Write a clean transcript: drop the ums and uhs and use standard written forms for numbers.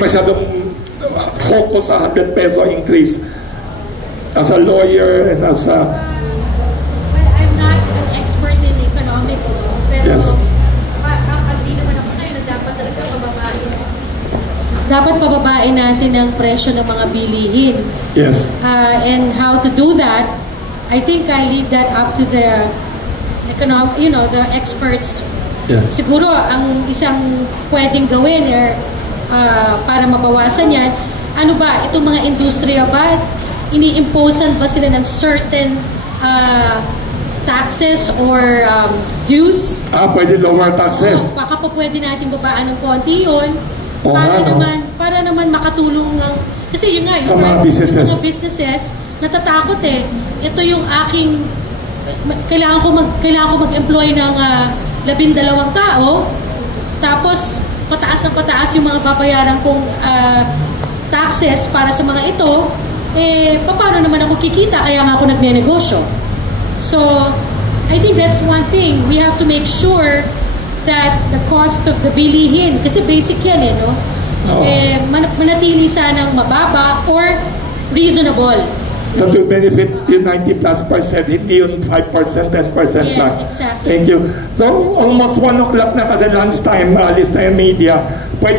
masyadong focus sa 100 peso increase as a lawyer and as a... Well, I'm not an expert in economics, pero Yes. agree naman ako sa'yo na dapat talaga pababain. Dapat pababain natin ang presyo ng mga bilihin. Yes. And how to do that, I think I leave that up to the the experts. Yes. Siguro ang isang pwedeng gawin para mabawasan yan, ano ba, itong mga industriya ba, ini-imposean ba sila ng certain taxes or dues? Pwede lower taxes. Baka pa pwede natin babaan ng konti yun. Oo, Para naman makatulong ng, kasi yun nga, sa mga businesses. Mga businesses, natatakot ito yung aking, kailangan ko mag-employ ng 12 tao, tapos pataas ng pataas yung mga babayaran kong taxes para sa mga ito, paano naman ako kikita? Kaya nga ako nagne-negosyo. So, I think that's one thing. We have to make sure that the cost of the bilihin, kasi basic yan no? Manatili sanang mababa or reasonable. That will benefit yung 90+%, hindi yung 5%, 10% yes, lang. Exactly. Thank you. So, almost 1 o'clock na kasi lunchtime, alis na yung media. Pwede